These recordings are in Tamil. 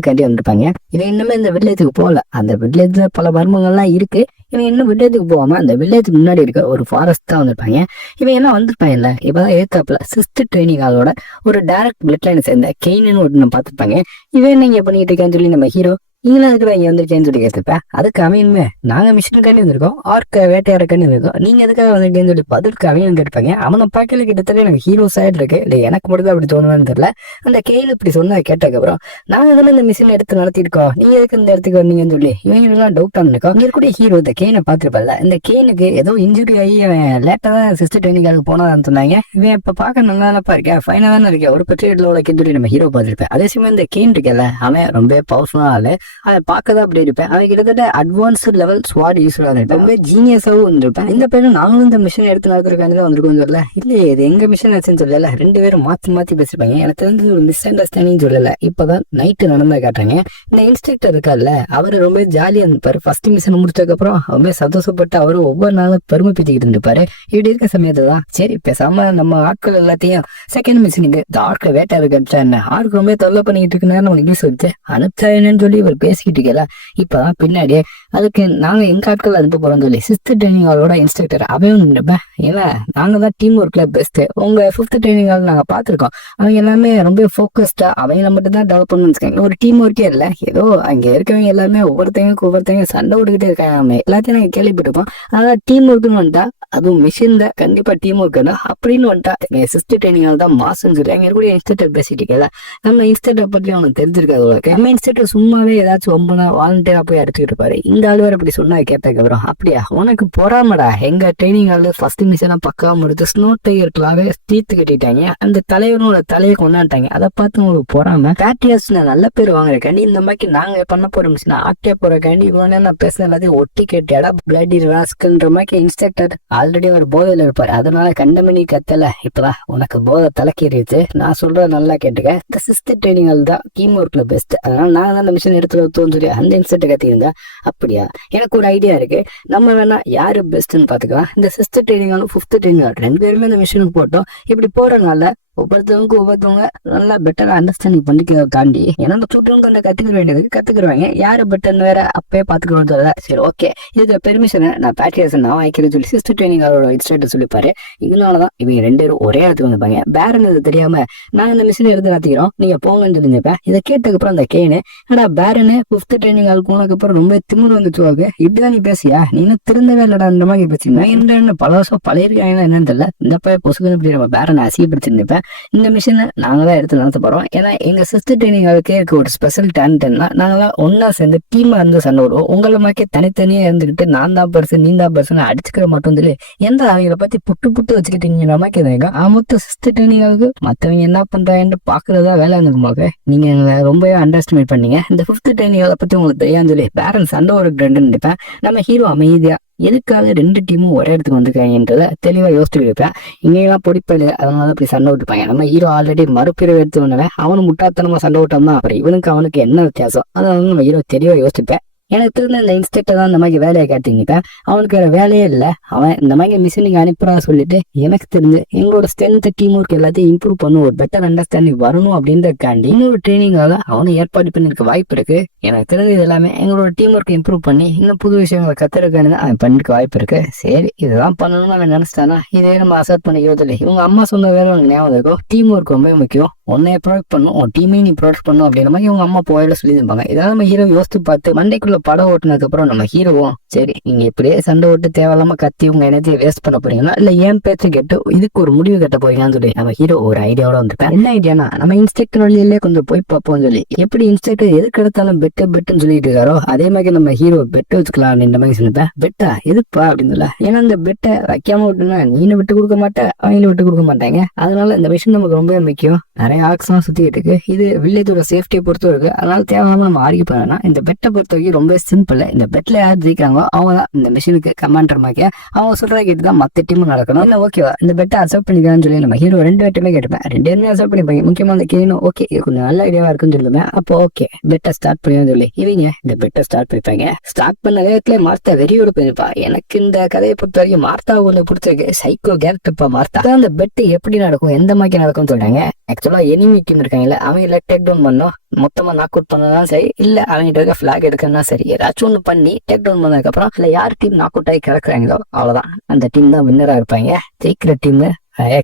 மிஷினுக்காண்டி வந்திருப்பாங்க. இவன் இன்னுமே இந்த வில்லேஜுக்கு போகல. அந்த வில்லேஜ்ல பல மர்மங்கள்லாம் இருக்கு. இவன் இன்னும் வில்லேஜுக்கு போகாம அந்த வில்லேஜுக்கு முன்னாடி இருக்க ஒரு ஃபாரஸ்ட் தான் வந்திருப்பாங்க. இவன் எல்லாம் வந்திருப்பாங்கல்ல, இப்பதான் ஏத்தாப்புல 6th ட்ரைனிங் ஆளோட ஒரு டைரக்ட் பிளட் லைனை சேர்ந்த கெயின்னு ஒன்று பார்த்துருப்பாங்க. இவன் நீங்க பண்ணிட்டு இருக்கேன்னு சொல்லி நம்ம ஹீரோ நீங்களும் அதுக்கு இங்க வந்திருக்கேன்னு சொல்லி கேட்டுப்பேன். அதுக்கு அவனுமே நாங்க மிஷினுக்காண்டி வந்திருக்கோம், ஆர்க்க வேட்டையாடுறக்காண்டி வந்திருக்கோம், நீங்க எதுக்காக வந்திருக்கேன்னு சொல்லி பதிலுக்கு அவன் கேட்பாங்க. அவனை பார்க்கல கிட்டத்தட்ட எனக்கு ஹீரோ சைடு இருக்கு, இல்லை எனக்கு மட்டும் அப்படி தோணுவான்னு தெரியல. அந்த கெயின் இப்படி சொன்ன கேட்டதுக்கப்புறம் நாங்க தானே இந்த மிஷினை எடுத்து நடத்திருக்கோம், நீங்க எதுக்கு இந்த இடத்துக்கு வந்தீங்கன்னு சொல்லி இவங்க எல்லாம் டவுட் ஆனிருக்கோம். இங்க கூட ஹீரோ இந்த கெயினை பார்த்துருப்பல, இந்த கெயினுக்கு ஏதோ இன்ஜுரி ஆகி அவன் லேட்டா தான் 6th ட்ரைனிங்காக போனான்னு சொன்னாங்க. இவன் இப்ப பார்க்க நல்லா தானப்பா இருக்கேன், ஃபைனா தானே இருக்கேன், ஒரு பற்றி சொல்லி நம்ம ஹீரோ பார்த்துருப்பேன். அதே சமயம் இந்த கெயின் இருக்கல, அவன் ரொம்ப பவர்ஃபுல்லான ஆளு, அதை பார்க்கதான் அப்படி இருப்பேன். அவன் கிட்டத்தட்ட அட்வான்ஸ்டு லெவல் ஸ்வாட் யூஸ்ஃபுல்லாக இருப்பேன், ரொம்ப ஜீனியஸாகவும் இருந்திருப்பேன். இந்த பேரும் நாங்களும் இந்த மிஷின் எடுத்து நடத்துறதுக்காண்டி தான் வந்திருக்கோம் சொல்லல, இல்லையே இது எங்க மிஷின் ஆச்சுன்னு சொல்லல. 2 பேரும் மாற்றி மாற்றி பேசிருப்பாங்க. எனக்கு தெரிஞ்சு ஒரு மிஸ் அண்டர்ஸ்டாண்டிங் சொல்லல. இப்பதான் நைட்டு நடந்தா காட்டுறாங்க. இந்த இன்ஸ்ட்ரக்டர் இருக்கார்ல, அவரு ரொம்ப ஜாலியா இருந்திருப்பாரு. ஃபர்ஸ்ட் மிஷன் முடிச்சதுக்கு அப்புறம் ரொம்ப சந்தோஷப்பட்டு அவரு ஒவ்வொரு நாளும் பெருமை பேசிக்கிட்டு இருந்திருப்பாரு. இப்படி இருக்க சமயத்தை தான் சரி பேசாம நம்ம ஆட்கள் எல்லாத்தையும் செகண்ட் மிஷனுக்கு இந்த ஆட்கள் வேட்டை இருக்க என்ன ஆட்கள் ரொம்ப தொல்லை பண்ணிக்கிட்டு இருக்குன்னு நம்ம இங்கிலீஷ் வச்சு அனுப்பிச்சா என்னன்னு சொல்லி இவர் பேசிக்கிட்டு இருக்கல. இப்பதான் பின்னாடியே அதுக்கு நாங்க எங்க ஆட்கள் அனுப்ப போறோம்னு சொல்லி 6th ட்ரைனிங் ஆளோட இன்ஸ்ட்ரக்டர் அவன் நினைப்பேன். ஏன்னா நாங்க தான் டீம் ஒர்க்ல பெஸ்ட், உங்க 5th ட்ரைனிங் ஆள் நாங்க பாத்துருக்கோம், அவங்க எல்லாமே ரொம்ப ஃபோக்கஸ்டா அவங்கள மட்டும் தான் டெவலப் பண்ணு வச்சுக்காங்க. ஒரு டீம் ஒர்க்கே இல்ல, ஏதோ அங்க இருக்கவங்க எல்லாமே ஒவ்வொருத்தங்க சண்டை விட்டுக்கிட்டே இருக்காங்க, எல்லாத்தையும் நாங்க கேள்விப்பட்டிருக்கோம். அதனால டீம் ஒர்க்குன்னு வந்துட்டா, அதுவும் மிஷின் தான் கண்டிப்பா டீம் ஒர்க் அப்படின்னு வந்துட்டா 6th ட்ரைனிங் ஆள் தான் மாசம் சொல்லி அங்க கூட இன்ஸ்ட்ரக்டர் பேசிட்டு இருக்கல. நம்ம இன்ஸ்ட்ரக்டர் பத்தி அவனுக்கு தெரிஞ்சிருக்காது உங்களுக்கு. நம்ம இன்ஸ்ட்ரக்டர் சும்மாவே ஏதாச்சும் ஒம்பனா வாலண்டியரா போய் அடிச்சுக்கிட்டு இருப்பாரு. இந்த ஆள் வேற இப்படி சொன்னா கேட்டதுக்கு அப்புறம் அப்படியா உனக்கு பொறாமடா, எங்க ட்ரைனிங் ஆளு ஃபர்ஸ்ட் மிஷனா பக்காவா முடித்து ஸ்னோ டைகருக்குள்ளாவே தீர்த்து கட்டிட்டாங்க, அந்த தலைவனோட தலையை கொண்டாட்டாங்க. அதை பார்த்து உங்களுக்கு பொறாம பேட்டியர்ஸ் நல்ல பேர் வாங்குறக்காண்டி இந்த மாதிரி நாங்க பண்ண போற மிஷினா ஆட்டியா போறக்காண்டி இவனே நான் பேசுன எல்லாத்தையும் ஒட்டி கேட்டியாடா பிளடி ராஸ்க்குன்ற மாதிரி இன்ஸ்ட்ரக்டர் ஆல்ரெடி ஒரு போதையில இருப்பாரு. அதனால கண்டமணி கத்தல, இப்பதான் உனக்கு போதை தலைக்கேறிடுச்சு, நான் சொல்றத நல்லா கேட்டுக்க. இந்த 6th ட்ரைனிங் ஆள் தான் டீம் ஒர்க்ல பெஸ்ட், அதனால நான் தான் அந்த மிஷின் எடுத்து சொல்லி அந்த இன்ஸ்ட்ரக்டர் கத்திருந்தா. அப்படியா எனக்கு ஒரு ஐடியா இருக்கு, நம்ம வேணா யாரு பெஸ்ட்னு பாத்துக்கலாம். இந்த 6th ட்ரைனிங் ஆளும் 5th ட்ரைனிங் ஆள் 2 பேருமே இந்த மிஷினுக்கு போட்டோம். இப்படி போறதுனால ஒவ்வொருத்தவங்க நல்லா பெட்டரா அண்டர்ஸ்டாண்டிங் பண்ணிக்கிறத தாண்டி ஏன்னா இந்த சுற்றவங்க அந்த கத்துக்கிற வேண்டியதுக்கு கத்துக்குருவாங்க, யாரு பெட்டர்னு வேற அப்பயே பாத்துக்கிறோம் சொல்ல. சரி ஓகே, இதுக்கு பெர்மிஷன் நான் பேட்டியர்ஸ் நான் வாய்க்கிறேன்னு சொல்லி 6th ட்ரைனிங் ஆளோட இன்ஸ்ட்ரக்டர் சொல்லிப்பாரு. இதனாலதான் இவங்க 2 பேரும் ஒரே இடத்துக்கு வந்திருப்பாங்க. பேரன் இது தெரியாம நாங்க இந்த மிஷினை எடுத்து நடத்திக்கிறோம், நீங்க போங்கன்னு சொல்லியிருப்பேன். இதை கேட்டதுக்கு அப்புறம் அந்த கேனு ஆனா பேரனு 5th ட்ரைனிங் ஆள் போனதுக்கு அப்புறம் ரொம்ப திமிரு வந்துச்சுவாங்க. இப்படிதான் நீ பேசியா, நீ இன்னும் திருந்தவே இல்லடா அந்த மாதிரி பேசிருந்தேன். பல வருஷம் பழைய இருக்காங்கன்னா என்னன்னு தெரியல, இந்த பையன் பொசுக்குன்னு இப்படி நம்ம பேரனை அசியப்படுத்திருந்தேன். இந்த மிஷினை நாங்க தான் எடுத்து நடத்த போறோம். ஏன்னா எங்க 6th ட்ரைனிங் ஆளுக்கே இருக்க ஒரு ஸ்பெஷல் டேலண்ட்னா நாங்களாம் ஒன்னா சேர்ந்து டீமா இருந்து சண்டை விடுவோம். உங்களை மாதிரி தனித்தனியா இருந்துகிட்டு நான் தான் பெருசு நீ தான் பெருசுன்னு அடிச்சுக்கிற மட்டும் சொல்லி எந்த அவங்களை பத்தி புட்டு வச்சுக்கிட்டீங்க மாதிரி ஆமத்த 6th ட்ரைனிங் ஆளுக்கு மத்தவங்க என்ன பண்றாங்கன்னு பாக்குறதா வேலை இருந்துருமாங்க. நீங்க ரொம்பவே அண்டர் எஸ்டிமேட் பண்ணீங்க. இந்த 5th ட்ரைனிங் ஆளை பத்தி உங்களுக்கு தெரியாதுன்னு சொல்லி பேரன் சண்டை ஒரு நினைப்பேன். நம்ம ஹீரோ அமைதியா எதுக்காக 2 டீமும் ஒரே இடத்துக்கு வந்துருக்காங்கன்றத தெளிவா யோசிச்சுட்டு இருப்பேன். இங்கெல்லாம் பொடிப்பல அதனால அப்படி சண்டை விட்டுப்பாங்க. நம்ம ஹீரோ ஆல்ரெடி மறுபிறவை எடுத்து வந்தவன், அவனு முட்டாத்தனமா சண்டை விட்டோம்னா அப்புறம் இவனுக்கு அவனுக்கு என்ன வித்தியாசம், அதாவது நம்ம ஹீரோ தெளிவா யோசிச்சுப்பேன். எனக்கு தெரிஞ்ச இந்த இன்ஸ்ட்ரக்டர் தான் இந்த மாதிரி வேலையை காட்டிங்கிட்டேன். அவனுக்கு வேற வேலையே இல்லை, அவன் இந்த மாதிரி மிஷின் நீங்க அனுப்புறா சொல்லிட்டு எனக்கு தெரிஞ்சு எங்களோட ஸ்ட்ரென்த் டீம் ஒர்க் எல்லாத்தையும் இம்ப்ரூவ் பண்ணும், ஒரு பெட்டர் அண்டர்ஸ்டாண்டிங் வரணும் அப்படின்றதுக்காண்டி இன்னொரு ட்ரைனிங்காக அவனை ஏற்பாடு பண்ணிருக்க வாய்ப்பு இருக்கு. எனக்கு தெரிஞ்சது இது எல்லாமே எங்களோட டீம் ஒர்க் இம்ப்ரூவ் பண்ணி இன்னும் புது விஷயங்களை கத்துறதுக்கான அவன் பண்ணிருக்க வாய்ப்பு இருக்கு. சரி இதுதான் பண்ணணும்னு அவன் நினைச்சிட்டானா இதே நம்ம அசர்ட் பண்ணிக்கிறது இல்லை. இவங்க அம்மா சொன்ன வேலை உனக்கு ஞாபகம் இருக்கும், டீம் ஒர்க் ரொம்ப முக்கியம், உன்னைய ப்ரொடக்ட் பண்ணும், உன் டீமே நீ ப்ரொடக்ட் பண்ணும் அப்படின்ற மாதிரி இவங்க அம்மா போயில சொல்லியிருப்பாங்க. இதெல்லாம் நம்ம ஹீரோ யோசித்து பார்த்து மண்டைக்குள்ள படம் ஓட்டுனதுக்கு அப்புறம் நம்ம ஹீரோவும் சரி நீங்க இப்படியே சண்டை ஓட்டு தேவையில்லாம கத்தி உங்க எனர்ஜியை வேஸ்ட் பண்ண போறீங்களா இல்ல ஏன் பேச்சு கேட்டு இதுக்கு ஒரு முடிவு கட்ட போறீங்கன்னு சொல்லி நம்ம ஹீரோ ஒரு ஐடியாவோட வந்துருப்பேன். என்ன ஐடியானா நம்ம இன்ஸ்ட்ரக்டர் வழியிலே கொஞ்சம் போய் பார்ப்போம்னு சொல்லி எப்படி இன்ஸ்ட்ரக்டர் எதுக்கு எடுத்தாலும் பெட்டுன்னு சொல்லிட்டு இருக்காரோ அதே மாதிரி நம்ம ஹீரோ பெட் வச்சுக்கலாம் அப்படின்ற மாதிரி சொல்லிப்பேன். பெட்டா எதுப்பா அப்படின்னு சொல்ல, ஏன்னா இந்த பெட்டை வைக்காம விட்டுனா நீனு விட்டு கொடுக்க மாட்டேன் அவங்களும் விட்டு கொடுக்க மாட்டாங்க, அதனால இந்த விஷயம் நமக்கு ரொம்ப முக்கியம். நிறைய ஆக்ஸ்லாம் சுத்திட்டு இருக்கு, இது வில்லேஜோட சேஃப்டியை பொறுத்த இருக்கு, அதனால தேவையில்லாம நம்ம ஆர்கியூ பண்ணனா இந்த பெட்டை பொறுத்த வரைக்கும் ரொம்ப சிம்பிள். இந்த பெட்ல யார் ஜெயிக்கிறாங்களோ அவங்க தான் இந்த மிஷினுக்கு கமாண்டர் மாதிரி, அவங்க சொல்ற கேட்டுதான் மத்த டீமும் நடக்கணும். இல்ல ஓகேவா இந்த பெட்டை அக்செப்ட் பண்ணிக்கலாம்னு சொல்லி நம்ம ஹீரோ 2 பேருமே கேட்டுப்பேன். 2 பேருமே அக்செப்ட் பண்ணிப்பாங்க. முக்கியமா அந்த கேனும் ஓகே இது கொஞ்சம் நல்ல ஐடியாவா இருக்குன்னு சொல்லுவேன். அப்போ ஓகே பெட்டை ஸ்டார்ட் பண்ணியான்னு சொல்லி இவங்க இந்த பெட்டை ஸ்டார்ட் பண்ணிப்பாங்க. ஸ்டார்ட் பண்ண நேரத்துல மார்த்தா வெறியோட போயிருப்பா. எனக்கு இந்த கதையை பொறுத்த வரைக்கும் மார்த்தா ஒண்ணு பிடிச்சிருக்கு, சைக்கோ கேரக்டர்ப்பா மார்த்தா. அந்த பெட்டு எப்படி நடக்கும் எந்த மாதிரி நடக்கும்னு சொல்றாங்க. ஆக்சுவலா எனிமி டீம் இருக்காங்கல்ல அவங்க டேக் டவுன் பண்ணோம், மொத்தமா நாக் அவுட் பண்ணதான் சரி, இல்ல அவங்ககிட்ட இருக்க பிளாக் எடுக்கணும்னா சரி, ஏதாச்சும் ஒண்ணு பண்ணி டேக் டவுன் பண்ணதுக்கு அப்புறம் இல்ல யார் டீம் நாக் அவுட் ஆகி கிடக்குறாங்களோ அவ்வளவுதான், அந்த டீம் தான் வின்னரா இருப்பாங்க. ஜெயிக்கிற டீம்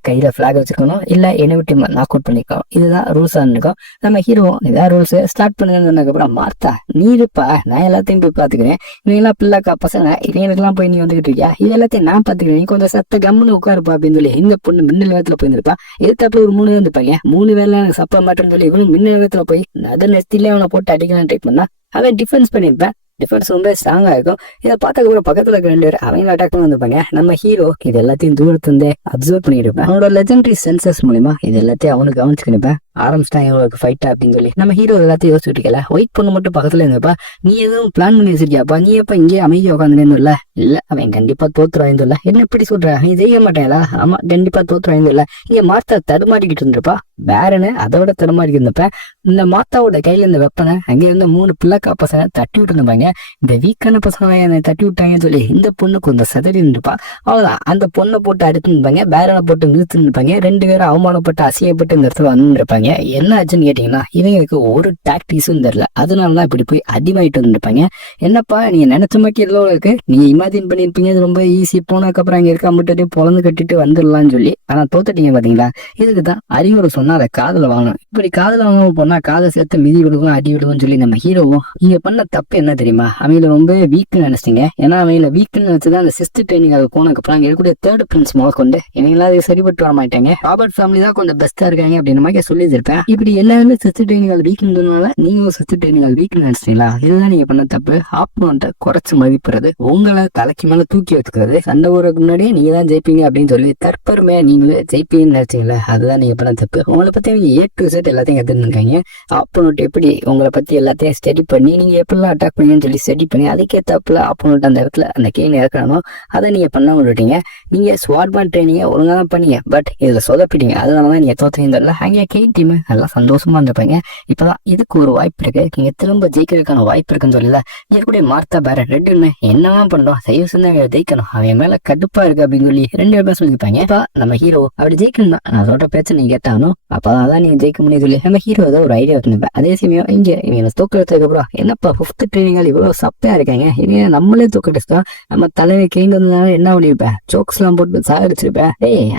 கையில பிளாக் வச்சுக்கணும், இல்ல எனிமி டீம் நாக் அவுட் பண்ணிக்கணும். இதுதான் ரூல்ஸா இருக்கும். நம்ம ஹீரோ இதான் ரூல்ஸ் ஸ்டார்ட் பண்ணுங்கன்னு அப்புறம் மார்த்தா நீ இருப்பா, நான் எல்லாத்தையும் போய் பாத்துக்கிறேன், இவங்கெல்லாம் பிள்ளைக்கா பசங்க, இவங்களுக்கெல்லாம் போய் நீ வந்துகிட்டு இருக்கியா, இது எல்லாத்தையும் நான் பாத்துக்கிறேன், நீ கொஞ்சம் சத்த கம்முன்னு உட்காருப்பா அப்படின்னு சொல்லி இந்த பொண்ணு மின்னல் வேகத்துல போயிருப்பா. எதிர்த்தாப்புல ஒரு 3 இருப்பாங்க, 3 வேலை எனக்கு சப்ப மாட்டேன்னு சொல்லி இவனும் மின்னல் வேகத்துல போய் அதை நெஸ்திலே அவனை போட்டு அடிக்கலாம் ட்ரை பண்ணா அவன் டிஃபென்ஸ் பண்ணியிருப்பேன். டிஃபென்ஸ் ரொம்ப ஸ்ட்ராங்கா இருக்கும். இதை பார்த்ததுக்கு பக்கத்துல இருக்க 2 பேர் அவங்க அட்டாக் பண்ணி வந்திருப்பாங்க. நம்ம ஹீரோ இது எல்லாத்தையும் தூரத்துல இருந்தே அப்சர்வ் பண்ணிட்டு இருப்பேன். அவனோட லெஜெண்டரி சென்சஸ் மூலியமா இது எல்லாத்தையும் அவனுக்கு கவனிச்சுக்கிருப்பேன். ஆரம்பிச்சிட்டாங்க இவங்களுக்கு ஃபைட்டா அப்படின்னு சொல்லி நம்ம ஹீரோ எல்லாத்தையும் யோசிச்சுட்டு இருக்கல, ஒயிட் பொண்ணு மட்டும் பக்கத்துல இருந்தப்பா, நீ எதுவும் பிளான் பண்ணி வச்சிருக்கியாப்பா, நீ எப்ப இங்கே அமைதியா உட்காந்துன்னு இல்ல அவன் கண்டிப்பா தோத்துருவாங்க இல்ல, என்ன இப்படி சொல்ற, நீ செய்ய மாட்டேங்களா, ஆமா கண்டிப்பா தோத்துருவாங்க இல்ல, இங்க மார்த்தா தடுமாடிக்கிட்டு இருந்திருப்பா, வேறன்னு அதோட தடுமாடிக்கிட்டு இருந்தப்ப இந்த மார்த்தாவோட கையில இருந்த வெப்பனை அங்க இருந்த 3 பிள்ளைக்கா பசங்க தட்டி விட்டு இருப்பாங்க. இந்த வீக்கான பசங்க என்னை தட்டி விட்டாங்கன்னு சொல்லி இந்த பொண்ணு கொஞ்சம் சதறி இருந்துப்பா. அவ்வளவுதான், அந்த பொண்ணை போட்டு அடுத்து இருப்பாங்க, பேரனை போட்டு நிறுத்தி இருப்பாங்க. 2 பேரும் அவமானப்பட்டு அசியப்பட்டு இந்த இடத்துல வந்து இருப்பாங்க. என்ன ஆச்சுன்னு கேட்டீங்கன்னா இவங்களுக்கு ஒரு டாக்டிக்ஸும் தெரியல, அதனாலதான் இப்படி போய் அடிமாயிட்டு வந்துருப்பாங்க. என்னப்பா நீங்க நினைச்ச மாதிரி எல்லாம் இருக்கு, நீங்க இமேஜின் பண்ணிருப்பீங்க இது ரொம்ப ஈஸி, போனதுக்கு அப்புறம் அங்க இருக்க மட்டும் பொழந்து கட்டிட்டு வந்துடலாம்னு சொல்லி, ஆனா தோத்துட்டீங்க பாத்தீங்களா. இதுக்குதான் அறிவுரை சொன்னா அதை காதுல வாங்கணும். இப்படி காதுல வாங்க போனா காதை சேர்த்து மிதி விடுவோம் அடி விடுவோம்னு சொல்லி நம்ம ஹீரோவும் நீங்க பண்ண தப்பு என்ன தெரியுமா, அவங்கள ரொம்ப வீக்னு நினைச்சிட்டீங்க. ஏன்னா அவங்கள வீக்னு நினைச்சுதான் அந்த சிஸ்ட் ட்ரைனிங் அது போனதுக்கு அப்புறம் அங்க இருக்கக்கூடிய 3rd பிரின்ஸ் கொண்டு இவங்களா அதை சரிபட்டு வர மாட்டாங்க, ராபர்ட் ஃபேமிலி தான் கொஞ்சம் பெஸ்டா இருக்காங்க அப்படின்னு மாதிரி சொல்லியிருப்பேன். இப்படி எல்லாருமே சிஸ்ட் ட்ரைனிங் வீக்னால நீங்களும் சிஸ்ட் ட்ரைனிங் வீக்னு நினைச்சிட்டீங்களா, இதுதான் நீங்க பண்ண தப்பு. ஆப்போனண்ட்டை குறைச்சு மதிப்புறது, உங்களை தலைக்கு மேல தூக்கி வச்சுக்கிறது, சண்டை ஊருக்கு முன்னாடியே நீங்க தான் ஜெயிப்பீங்க அப்படின்னு சொல்லி தற்பெருமையா நீங்களே ஜெயிப்பீங்கன்னு நினைச்சீங்களா, அதுதான் நீங்க பண்ண தப்பு. உங்களை பத்தி அவங்க A to Z எல்லாத்தையும் கத்துருக்காங்க. ஆப்போனண்ட் எப்படி உங்களை பத்தி எல்லாத்தையும் ஸ்டடி பண்ணி நீங்க எப்படிலாம் அட்டாக் பண்ணீங்கன்னு சொல்லி ஸ்டடி பண்ணி அதுக்கேற்றாப்புல ஆப்போனண்ட் அந்த இடத்துல அந்த கேன் இறக்கணும், அதை நீங்க பண்ண விட்டுட்டீங்க. நீங்க ஸ்வாட்பான் ட்ரைனிங்க ஒழுங்கா தான் பண்ணீங்க, பட் இதுல சொதப்பிட்டீங்க, அதனாலதான் நீங்க தோத்தீங்கல்ல. அங்கே கெயின் டீம் நல்லா சந்தோஷமா இருந்திருப்பாங்க. இப்பதான் இதுக்கு ஒரு வாய்ப்பு இருக்கு, நீங்க திரும்ப ஜெயிக்கிறதுக்கான வாய்ப்பு இருக்குன்னு சொல்லல. நீ கூட மார்த்தா பேர ரெட்டுன்னு என்னதான் பண்றோம், செய்ய சொன்னா ஜெயிக்கணும், அவன் மேல கடுப்பா இருக்கு அப்படின்னு சொல்லி 2 பேரும் சொல்லியிருப்பாங்க. இப்ப நம்ம ஹீரோ அப்படி ஜெயிக்கணும் தான், நான் சொல்ற பேச்ச நீங்க கேட்டாலும் அப்பதான் நீங்க ஜெயிக்க முடியும் சொல்லி நம்ம ஹீரோ ஏதோ ஒரு ஐடியா வச்சிருப்பேன். அதே சமயம் இங்க இவங்க தோக்கெடுத்ததுக்கு அப்புறம் என்னப்பா 5th ட்ரைனிங்கால் இவ்வளவு சப்பையா இருக்காங்க, இவங்க நம்மளே தோக்கடிச்சா நம்ம தலையை கேங்க வந்ததுனால என்ன பண்ணிருப்பேன், ஜோக்ஸ் எல்லாம் போட்டு சாகடிச்சிருப்பேன்,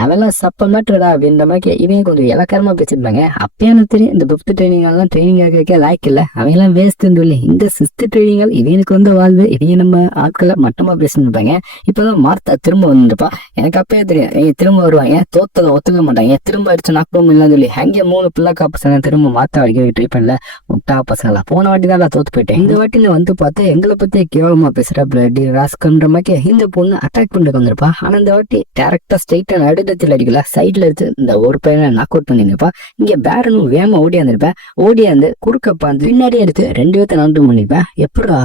அவெல்லாம் சப்ப மாட்டுறடா அப்படின்ற மாதிரி இவங்க கொஞ்சம் இலக்காரமா பேசிருப்பாங்க. அப்பயே எனக்கு தெரியும் இந்த 5th ட்ரைனிங்காலாம் ட்ரைனிங் ஆக லாய்க்கு இல்ல, அவங்க எல்லாம் வேஸ்ட்னு சொல்லி இந்த 6th ட்ரைனிங்கால் இவனுக்கு வந்து வாழ்வு, இவங்க நம்ம ஆட்களை மட்டமா பேசிருப்பாங்க. இப்பதான் மார்த்தா திரும்ப வந்துருப்பா. எனக்கு அப்பயே தெரியும் இவங்க திரும்ப வருவாங்க, தோத்ததை ஒத்துக்க மாட்டாங்க, திரும்ப அடிச்சு நாக்கவும் இல்லைன்னு சொல்லி அங்கே 3 பிள்ளைக்கா பசங்க திரும்ப மாத்த அடிக்க ட்ரை பண்ணல. முட்டா பசங்களா, போன வாட்டி தான் நான் தோத்து போயிட்டேன், இந்த வாட்டி வந்து பார்த்தா எங்களை பத்தி கேவலமா பேசுற பிளடி ராஸ்கன்ற மாதிரி இந்த பொண்ணு அட்டாக் பண்ணிட்டு வந்திருப்பா. ஆனா இந்த வாட்டி டேரக்டா ஸ்ட்ரைட்டா நடுடத்தில் அடிக்கல, சைட்ல எடுத்து இந்த ஒரு பையனை நாக் அவுட் பண்ணிருப்பா. இங்க பேரனும் வேமா ஓடியாந்துருப்பேன், ஓடியாந்து குறுக்க பாந்து பின்னாடி எடுத்து 2 பேர்த்த நாட்டு பண்ணிருப்பேன். எப்படா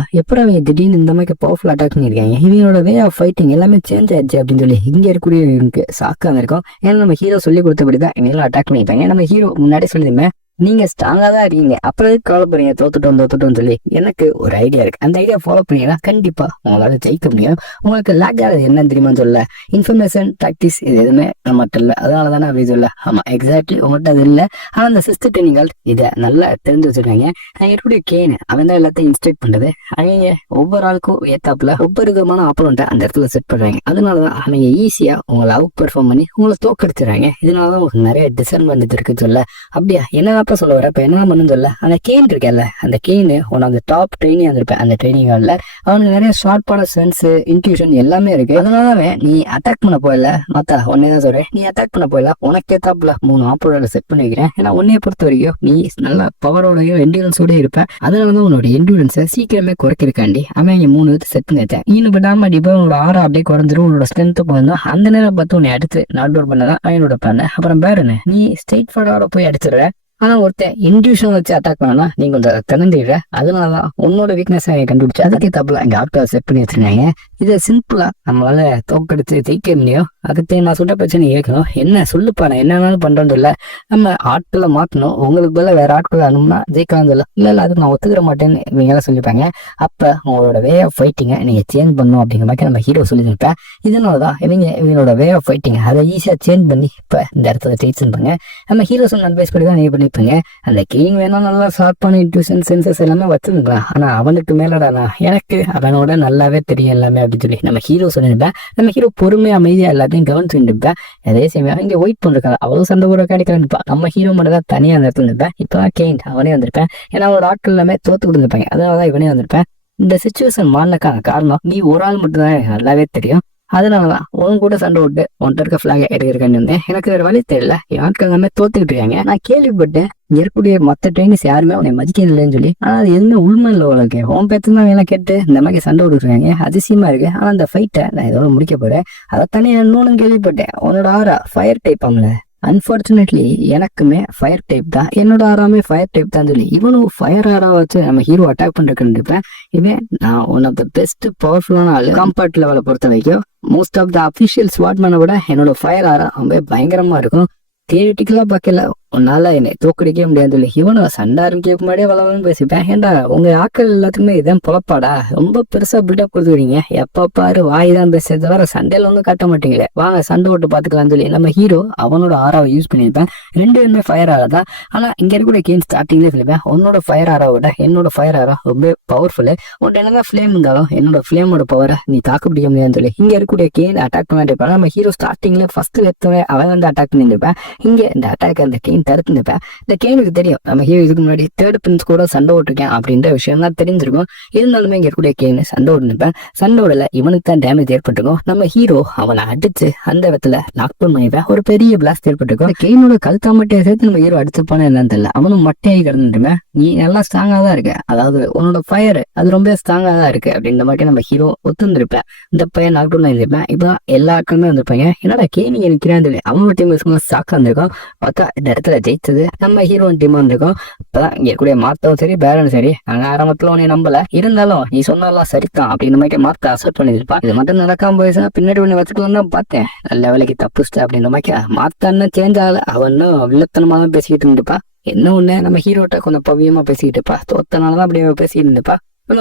அவங்க திடீர்னு இந்த மாதிரி பவர்ஃபுல் அட்டாக் பண்ணிருக்காங்க, இவங்களோட வே ஆஃப் ஃபைட்டிங் எல்லாமே சேஞ்ச் ஆயிடுச்சு அப்படின்னு சொல்லி இங்க இருக்கக்கூடிய சாக்காம இருக்கும். ஏன்னா நம்ம ஹீரோ சொல்லி கொடுத்தபடிதான் இவங்களும் அட்டாக் பண்ணிருப்பாங்க. நம்ம ஹீரோ முன்னாடி சொல்லியிருந்தேன் நீங்க ஸ்ட்ராங்கா தான் இருக்கீங்க, அப்புறம் கவலை பண்ணுறீங்க தோத்துட்டோம் சொல்லி. எனக்கு ஒரு ஐடியா இருக்கு, அந்த ஐடியா ஃபாலோ பண்ணீங்கன்னா கண்டிப்பா உங்களால ஜெயிக்க முடியும். உங்களுக்கு லேக் ஆகுது என்னன்னு தெரியுமா சொல்ல, இன்ஃபர்மேஷன் ப்ராக்டிஸ் இது எதுவுமே நம்மகிட்ட இல்லை, அதனாலதானே அப்படி சொல்ல. ஆமா எக்ஸாக்ட்லி உங்கள்கிட்ட அது இல்லை. ஆனா அந்த 6th ட்ரைனிங்கால் இதை நல்லா தெரிஞ்சு வச்சிருக்காங்க. அவங்க எப்படி கேனு அவன் தான் எல்லாத்தையும் இன்ஸ்ட்ரக்ட் பண்றது, அவங்க ஒவ்வொரு ஆளுக்கும் ஏத்தாப்புல ஒவ்வொரு விதமான ஆப்போனண்ட்டை அந்த இடத்துல செட் பண்றாங்க. அதனாலதான் அவங்க ஈஸியா உங்களை அவுட் பெர்ஃபார்ம் பண்ணி உங்களை தோக்கடிச்சிடறாங்க. இதனாலதான் உங்களுக்கு நிறைய டிஸ்அட்வான்டேஜ் இருக்குன்னு சொல்ல. அப்படியா என்ன சொல்ல வர, இப்ப என்ன பண்ணு சொல்ல, அந்த கெயின் இருக்கல, அந்த கெயின் உன அந்த டாப் ட்ரைனிங் வந்திருப்பேன். அந்த ட்ரைனிங் அவனுக்கு நிறைய ஷார்ப்பான சென்ஸ் இன்ட்யூஷன் எல்லாமே இருக்கு. அதனாலவே நீ அட்டாக் பண்ண போயில மத்தா ஒன்னேதான் சொல்றேன், நீ அட்டாக் பண்ண போயில உனக்கே தாப்புல 3 ஆப்போனண்ட்டை செட் பண்ணி வைக்கிறேன். ஏன்னா உன்னைய பொறுத்த வரைக்கும் நீ நல்ல பவரோடையும் என்டூரன்ஸோடய இருப்ப, அதனாலதான் உன்னோட என்டூரன்ஸை சீக்கிரமே குறைக்கிறக்காண்டி அவன் 3 செட் பண்ணி வச்சேன். நீ விடாம அடிப்பா உன்னோட 6 அப்படியே குறைஞ்சிரும், உன்னோட ஸ்ட்ரென்த் போயிருந்தோம். அந்த நேரம் பார்த்து உன்னை அடுத்து நாட் அவுட் பண்ணதான் அவனோட பண்ண. அப்புறம் பேருன்னு நீ ஸ்ட்ரெயிட் ஃபார்வர்டா போய் அடிச்சிடுற, ஆனா ஒருத்தன் இன்டியூஷன் வச்சு அட்டாக் பண்ணா நீ கொஞ்சம் திறந்துடுற. அதனாலதான் உன்னோட வீக்னஸ் கண்டுபிடிச்சு அதுக்கே தப்புல எங்க ஆட்களை செட் பண்ணி வச்சிருக்காங்க. இதை சிம்பிளா நம்மளால தோக்கெடுத்து ஜெயிக்க முடியும். அதுக்கு நான் சொல்ற பிரச்சனை கேட்கணும். என்ன சொல்லுப்பா, நான் என்னன்னாலும் பண்றது இல்ல, நம்ம ஆட்களை மாத்தணும், உங்களுக்கு பதில் வேற ஆட்களை அனுப்புனா ஜெயிக்கலாம் இல்ல அதுக்கு நான் ஒத்துக்கிற மாட்டேன்னு இவங்க எல்லாம் சொல்லிப்பாங்க. அப்ப உங்களோட வே ஆஃப் ஃபைட்டிங்க நீங்க சேஞ்ச் பண்ணணும் அப்படிங்கிற மாதிரி நம்ம ஹீரோ சொல்லியிருப்பேன். இதனாலதான் இவங்களோட வே ஆஃப் ஃபைட்டிங் அதை ஈஸியா சேஞ்ச் பண்ணி இப்ப இந்த இடத்துல ஜெயிச்சிருப்பாங்க. நம்ம ஹீரோ சொன்ன அட்வைஸ் படி தான் நீங்க பண்ணிருப்பீங்க. அந்த கிங் வேணா நல்லா ஷார்ப்பான இன்ட்யூஷன் சென்சஸ் எல்லாமே வச்சிருக்கலாம், ஆனா அவனுக்கு மேலடா எனக்கு அவனோட நல்லாவே தெரியும் எல்லாமே அப்படின்னு சொல்லி நம்ம ஹீரோ சொல்லியிருப்பேன். நம்ம ஹீரோ பொறுமையா அமைதியா எல்லாத்தையும் கவனிச்சுட்டு இருப்பேன். அதே சமயம் இங்க வெயிட் பண்ணிருக்காங்க, அவ்வளவு சண்டை கூட கிடைக்கலப்பா. நம்ம ஹீரோ மட்டும் தான் தனியா அந்த இடத்துல இருப்பேன். இப்பதான் கெயின் அவனே வந்திருப்பேன். ஏன்னா அவனோட ஆட்கள் எல்லாமே தோத்து கொடுத்துருப்பாங்க, அதனாலதான் இவனே வந்திருப்பேன். இந்த சிச்சுவேஷன் மாறினக்கான காரணம் நீ ஒரு ஆள் மட்டும் தான் நல்லாவே தெரியும். அதனாலதான் உன் கூட சண்டை விட்டு உன்கிட்ட இருக்க பிளாக எடுக்கிறேன்னு இருந்தேன். எனக்கு வேற வழி தெரியல, என் ஆட்கள் எல்லாமே தோத்துக்கிட்டு இருக்காங்க. நான் கேள்விப்பட்டேன் இங்க இருக்கக்கூடிய மற்ற ட்ரெயினிஸ் யாருமே உன்னை மதிக்க இல்லைன்னு சொல்லி. ஆனா அது எதுவுமே உண்மை இல்லை உனக்கு. உன் பேத்து தான் வேலை கேட்டு இந்த மாதிரி சண்டை விட்டுருக்காங்க, அதிசயமா இருக்கு. ஆனா அந்த ஃபைட்டை நான் இதோட முடிக்க போறேன். அதைத்தானே இன்னொன்னு கேள்விப்பட்டேன், உன்னோட ஆரா ஃபயர் டைப் ஆகல. அன்பார்ச்சுனேட்லி எனக்குமே ஃபயர் டைப் தான், என்னோட ஆறாமே ஃபயர் டைப் தான் சொல்லி இவனும் ஃபயர் ஆரா வச்சு நம்ம ஹீரோ அட்டாக் பண்றதுன்னு இருப்பேன். இவன் நான் ஒன் ஆஃப் த பெஸ்ட் பவர்ஃபுல்லான ஆளு காம்பேக்ட் லெவலை பொறுத்த வரைக்கும். மோஸ்ட் ஆஃப் த அபிஷியல் ஸ்வாட்மேனை விட என்னோட ஃபயர் ஆரா ரொம்ப பயங்கரமா இருக்கும். தியரிட்டிக்கலா பார்க்கல உன்னால என்னை தோக்கடிக்க முடியாது சொல்லி இவனும் சண்டை ஆரம்பிக்க முன்னாடியே வளவன்னு பேசிப்பேன். ஏன்டா உங்க ஆட்கள் எல்லாத்துக்குமே இதான் பொழப்பாடா, ரொம்ப பெருசா பில்டப் கொடுத்துக்கிறீங்க, எப்ப பாரு வாய் தான் பேசுறது தவிர சண்டையில வந்து காட்ட மாட்டீங்களே, வாங்க சண்டை ஓட்டு பாத்துக்கலாம்னு சொல்லி நம்ம ஹீரோ அவனோட ஆராவை யூஸ் பண்ணியிருப்பேன். ரெண்டு பேருமே ஃபயர் ஆரா தான். ஆனா இங்க இருக்கக்கூடிய கேம் ஸ்டார்டிங்லேயே சொல்லிப்பேன், உன்னோட ஃபயர் ஆரா விட என்னோட ஃபயர் ஆரா ரொம்ப பவர்ஃபுல்லு. உன்ட்ட என்னதான் ஃபிளேம் இருந்தாலும் என்னோட ஃபிளேமோட பவரை நீ தாக்கு பிடிக்க முடியாதுன்னு சொல்லி இங்க இருக்கக்கூடிய கேன் அட்டாக் பண்ணிட்டு இருப்பாங்க. நம்ம ஹீரோ ஸ்டார்டிங்ல ஃபர்ஸ்ட் எடுத்தவன் அவன் வந்து அட்டாக் பண்ணியிருப்பேன். இங்க இந்த அட்டாக் அந்த கேன் தடுத்துருப்பேன். இந்த கேனுக்கு தெரியும் நம்ம ஹீரோ இதுக்கு முன்னாடி தேர்ட் பிரின்ஸ் கூட சண்டை ஓட்டிருக்கேன் அப்படின்ற விஷயம் தான் தெரிஞ்சிருக்கும். இருந்தாலுமே இங்க இருக்கக்கூடிய கேனு சண்டை ஓட்டிருப்பேன். சண்டோடல இவனுக்கு தான் டேமேஜ் ஏற்பட்டிருக்கும். நம்ம ஹீரோ அவனை அடிச்சு அந்த இடத்துல லாக் டவுன் பண்ணிப்பேன். ஒரு பெரிய பிளாஸ்ட் ஏற்பட்டிருக்கும். கேனோட கழுத்தா மட்டையை சேர்த்து நம்ம ஹீரோ அடிச்சுப்பானு என்னன்னு தெரியல, அவனும் மட்டையாகி கிடந்துட்டுமே. நீ நல்லா ஸ்ட்ராங்கா தான் இருக்க, அதாவது உன்னோட ஃபயர் அது ரொம்ப ஸ்ட்ராங்கா தான் இருக்கு அப்படின்ற மாதிரி நம்ம ஹீரோ ஒத்துருப்பேன். இந்த பையன் லாக் டவுன் ஆயிருப்பேன். இப்பதான் எல்லா ஆட்களுமே வந்திருப்பாங்க. என்னடா கேனி நிக்கிறான்னு சொல்லி அவனோட டீம் ஸ்டாக்கா இருந்திருக்கும். பார்த்தா இந்த இடத்துல ஜெயிச்சது நம்ம ஹீரோ டீம் வந்திருக்கோம். இப்பதான் இங்க கூடிய மார்த்தாவும் சரி பேரனும் சரி, நாங்க ஆரம்பத்துல உன்னை நம்பல, இருந்தாலும் நீ சொன்னாலாம் சரிதான் அப்படின்னு மாதிரி மார்த்த அசர்ட் பண்ணிருப்பா. இது மட்டும் நடக்காம போயிடுச்சுன்னா பின்னாடி ஒண்ணு வச்சுக்கலாம் தான் பார்த்தேன், நல்ல வேலைக்கு தப்புச்சிட்டா அப்படின்ற மாதிரி. மார்த்தான்னு சேஞ்ச் ஆகல, அவனும் வில்லத்தனமா தான் பேசிக்கிட்டு இருந்துப்பா. என்ன ஒண்ணு நம்ம ஹீரோட்ட கொஞ்சம் பவியமா பேசிக்கிட்டு இருப்பா, தோத்தனாலதான் அப்படியே பேசிட்டு இருந்துப்பா.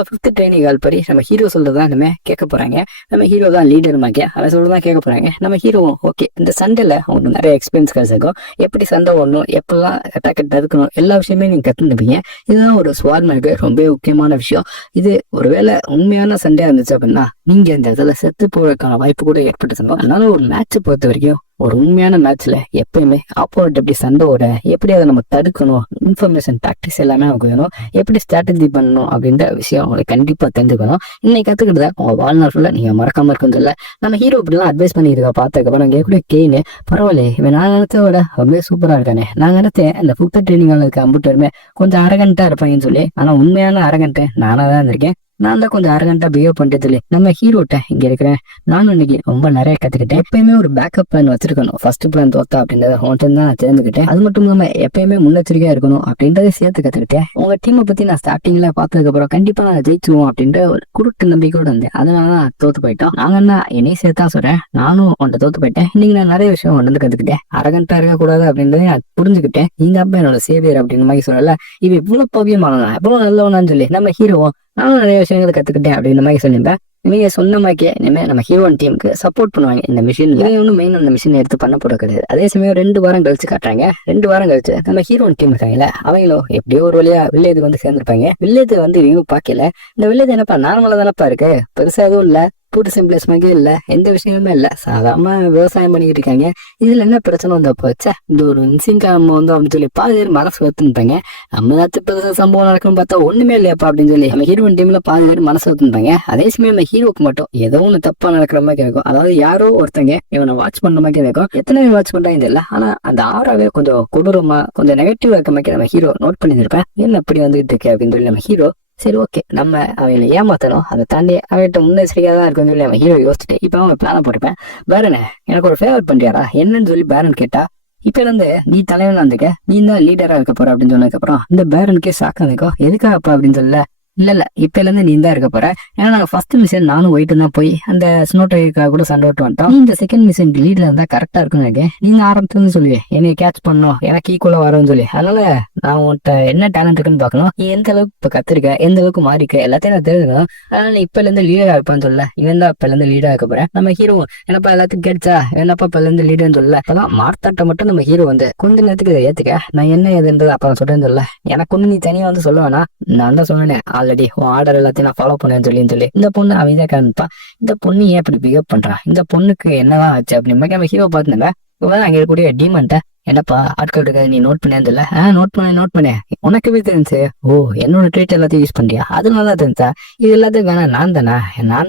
ஃபிஃப்த் ட்ரைனிங் கால் படி நம்ம ஹீரோ சொல்றதான் நம்ம கேட்க போறாங்க. நம்ம ஹீரோ தான் லீடர் மாக்கே, அவன் சொல்றதான் கேட்க போறாங்க. நம்ம ஹீரோ ஓகே இந்த சண்டைல உங்களுக்கு நிறைய எக்ஸ்பீரியன்ஸ் கிடைச்சிருக்கும், எப்படி சண்டை ஓடணும், எப்பெல்லாம் அட்டாக் தடுக்கணும், எல்லா விஷயமே நீங்க கத்துருப்பீங்க. இதுதான் ஒரு ஸ்வாட்மேனுக்கு ரொம்ப முக்கியமான விஷயம். இது ஒருவேளை உண்மையான சண்டையா இருந்துச்சு அப்படின்னா நீங்க இந்த இடத்துல செத்து போறதுக்கான வாய்ப்பு கூட ஏற்பட்டு. அதனால ஒரு மேட்சை பொறுத்த வரைக்கும் ஒரு உண்மையான மேட்ச்ல எப்பயுமே ஆப்போனன்ட் எப்படி சண்டை ஓட, எப்படி அதை நம்ம தடுக்கணும், இன்ஃபர்மேஷன் டாக்டிக்ஸ் எல்லாமே நமக்கு வேணும், எப்படி ஸ்ட்ராட்டஜி பண்ணணும் அப்படின்ற விஷயம் உங்களுக்கு கண்டிப்பா தெரிஞ்சுக்கணும். இன்னைக்கு கத்துக்கிட்டு உங்க வாழ்நாள் ஃபுல்லா நீங்க மறக்காம இருக்குன்னு சொல்ல நம்ம ஹீரோ இப்படிலாம் அட்வைஸ் பண்ணிருக்கா பார்த்ததுக்கப்புறம் நாங்க எப்படி கேனு பரவாயில்ல, இவன் நான் நினைச்ச விட ரொம்ப சூப்பரா இருக்கானே. நான் நினைச்சேன் இந்த புத்த ட்ரைனிங் இருக்க கம்ப்யூட்டருமே கொஞ்சம் அரகண்டா இருப்பாங்கன்னு சொல்லி, ஆனா உண்மையான அரகன்ட்டு நானா தான் இருந்திருக்கேன். நான் தான் கொஞ்சம் அரகண்டா பிஹேவ் பண்றது நம்ம ஹீரோட்ட இங்க இருக்கிறேன். நானும் இன்னைக்கு ரொம்ப நிறைய கத்துக்கிட்டேன். எப்பயுமே ஒரு பேக்கப் பிளான் வச்சிருக்கணும், ஃபர்ஸ்ட் பிளான் தோத்தா அப்படின்றத தான் நான் தெரிஞ்சுக்கிட்டேன். அது மட்டும் இல்லாம எப்பயுமே முன்னெச்சரிக்கையா இருக்கணும் அப்படின்றத சேர்த்து கத்துக்கிட்டேன். உங்க டீமை பத்தி நான் ஸ்டார்டிங்ல பார்த்ததுக்கு அப்புறம் கண்டிப்பா நான் ஜெயிச்சுவோம் அப்படின்ற ஒரு குருட்டு நம்பிக்கையோட இருந்தேன். அதனாலதான் தோத்து போயிட்டோம். நாங்க என்ன என்னையும் சேர்த்தா சொல்றேன், நானும் உன்ட்ட தோத்து போயிட்டேன். இன்னைக்கு நான் நிறைய விஷயம் வந்து கத்துக்கிட்டேன். அரகண்டா இருக்கக்கூடாது அப்படின்றத நான் புரிஞ்சுக்கிட்டேன். நீங்க அப்ப என்னோட சேவியர் அப்படின்ற மாதிரி சொல்லல, இவ இவ்வளவு பவியமான எவ்வளவு நல்லவனான்னு சொல்லி நம்ம ஹீரோவும் நானும் நிறைய விஷயங்களை கத்துக்கிட்டேன் அப்படின்ற மாதிரி சொல்லியிருப்பேன். நீங்க சொன்ன மாதிரியே இனிமே நம்ம ஹீரோன் டீமுக்கு சப்போர்ட் பண்ணுவாங்க இந்த மிஷின்ல. ஒன்றும் மெயின் அந்த மிஷின் எடுத்து பண்ண போட கிடையாது. அதே சமயம் 2 வாரம் கழிச்சு காட்டுறாங்க. 2 வாரம் கழிச்சு நம்ம ஹீரோன் டீம் இருக்காங்கல்ல, அவங்களும் எப்படியோ ஒரு வழியா வில்லேஜ் வந்து சேர்ந்திருப்பாங்க. வில்லேஜ் வந்து இவங்க பாக்கல, இந்த வில்லேஜ் என்னப்பா நார்மலா தானப்பா இருக்கு, பெருசா எதுவும் இல்ல, டூரிசம் பிளேஸ் மாதிரி இல்ல, எந்த விஷயமுமே இல்ல, சாதாரண விவசாயம் பண்ணிக்கிட்டு இருக்காங்க. இதுல என்ன பிரச்சனை வந்தா போச்சா, இந்த ஒரு இன்சிங்காம வந்து அப்படின்னு சொல்லி பாதி பேர் மனசு வைத்துப்பாங்க. நம்ம ஏதாச்சும் பெருசா சம்பவம் நடக்கணும்னு பார்த்தா ஒண்ணுமே இல்லையாப்பா அப்படின்னு சொல்லி நம்ம ஹீரோயின் டீம்ல பாதி பேர் மனசு வைத்துப்பாங்க. அதே சமயம் நம்ம ஹீரோக்கு மட்டும் ஏதோ ஒண்ணு தப்பா நடக்கிற மாதிரி இருக்கும். அதாவது யாரோ ஒருத்தங்க இவனை வாட்ச் பண்ண மாதிரி இருக்கும். எத்தனை வாட்ச் பண்றாங்க தெரியல, ஆனா அந்த ஆறாவே கொஞ்சம் கொடூரமா கொஞ்சம் நெகட்டிவா இருக்க மாதிரி நம்ம ஹீரோ நோட் பண்ணிருப்பேன். என்ன அப்படி வந்துட்டு இருக்கு அப்படின்னு சொல்லி நம்ம ஹீரோ சரி ஓகே நம்ம அவங்களை ஏமாத்தணும், அதை தாண்டி அவர்கிட்ட முன்னெச்சரிக்கையா தான் இருக்குன்னு சொல்லி அவன் ஹீரோ யோசிச்சுட்டு இப்ப அவன் பிளான போட்டுப்பேன். பேரனே எனக்கு ஒரு ஃபேவர் பண்றியாரா என்னன்னு சொல்லி பேரன் கேட்டா, இப்ப இருந்து நீ தலைவனா இருந்துக்க, நீ தான் லீடரா இருக்க போற அப்படின்னு சொன்னதுக்கு அப்புறம் இந்த பேரனுக்கே ஷாக்கா இருக்கும். எதுக்காகப்பா அப்படின்னு சொல்லல. இல்ல இப்ப இருந்து நீ தான் இருக்க போற. ஏன்னா நாங்க ஃபர்ஸ்ட் மிஷன் நானும் ஒயிட்டு தான் போய் அந்த ஸ்னோ டைகருக்காக கூட சண்டை விட்டு வந்துட்டோம். நீ இந்த செகண்ட் மிஷன் லீடர் இருந்தா கரெக்டா இருக்குன்னு நினைக்கிறேன். நீங்க ஆரம்பத்துல சொல்லுவேன் என்னை கேட்ச் பண்ணணும், எனக்கு ஈக்குவலா வரும்னு சொல்லி. அதனால நான் உன்கிட்ட என்ன டேலண்ட் இருக்குன்னு பாக்கணும், நீ எந்த அளவுக்கு இப்ப கத்திருக்க, எந்த அளவுக்கு மாறி இருக்க, எல்லாத்தையும் நான் தெரிஞ்சுக்கணும். அதனால நீ இப்பல இருந்து லீடரா இருப்பான்னு சொல்லல. இவன் தான் இப்பல இருந்து லீடரா இருக்க போறேன். நம்ம ஹீரோ என்னப்பா எல்லாத்துக்கும் கேட்சா, என்னப்பா இப்பல இருந்து லீடர்னு சொல்லல. அப்பதான் மார்த்தாட்ட மட்டும் நம்ம ஹீரோ வந்து கொஞ்ச நேரத்துக்கு இதை ஏத்துக்க, நான் என்ன எதுன்றது அப்புறம் சொல்றேன்னு சொல்லல. எனக்கு ஒண்ணு நீ தனியா வந்து சொல்ல வேணா, நான் தான் சொன்னேன் ஆல்ரெடி உன் ஆர்டர் எல்லாத்தையும் நான் ஃபாலோ பண்ணேன்னு சொல்லி இந்த பொண்ணு அமைதியா காமிப்பா. இந்த பொண்ணு ஏன் இப்படி பிஹேவ் பண்றா, இந்த பொண்ணுக்கு என்னதான் ஆச்சு அப்படின்னு நம்ம ஹீரோ பாத்துனேன். இவன் அங்க இருக்கக்கூடிய டீமன்ட்ட என்னப்பா ஆட்கள் இருக்க நீ நோட் பண்ணேன்ல. நோட் பண்ணேன் உனக்குவே தெரிஞ்சு. ஓ என்னோட ட்ரீட் எல்லாத்தையும் யூஸ் பண்றியா, அது நல்லா தெரிஞ்சா. இது எல்லாத்தையும் வேணா நான்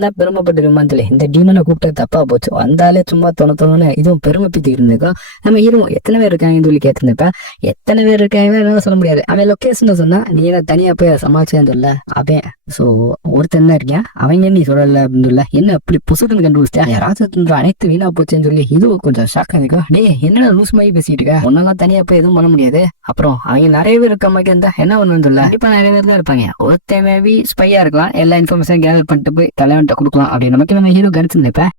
தான் பெருமைப்பட்டிருக்கேன்னு சொல்லி இந்த டீமனை கூப்பிட்டு தப்பா போச்சு. வந்தாலே சும்மா தொணன்னு இதுவும் பெருமை பத்தி இருந்திருக்கோம். நம்ம ஹீரோ எத்தனை பேர் இருக்காங்கன்னு சொல்லி கேட்டிருந்தப்ப எத்தனை பேர் இருக்காங்க என்னால சொல்ல முடியாது. அவன் லொக்கேஷன் சொன்னா நீ என்ன தனியா போய் சமாளிச்சேன்னு சொல்ல. அவன் சோ ஒருத்தன் தான் இருக்கேன், அவங்க நீ சொல்லல அப்படின்னு சொல்ல. என்ன அப்படி புசுக்குன்னு கண்டுபிடிச்சா ராஜதந்திர அனைத்து வீணா போச்சுன்னு சொல்லி இது கொஞ்சம் ஷாக்கா இருக்கும். டே என்னடா லூஸ் மாதிரி பேசிட்டு ஒன்னெல்லாம் தனியா போய் எதுவும் பண்ண முடியாது. அப்புறம் அவங்க நிறைய பேர் இருக்க மாதிரி இருந்தா என்ன ஒண்ணு சொல்ல. கண்டிப்பா நிறைய பேர் தான் இருப்பாங்க. ஒருத்தன் மேபி ஸ்பையா இருக்கலாம், எல்லா இன்ஃபர்மேஷன் கேதர் பண்ணிட்டு போய் தலைவன்ட்ட கொடுக்கலாம் அப்படின்னு நமக்கு நம்ம ஹீரோ கணிச்சிருந்தப்ப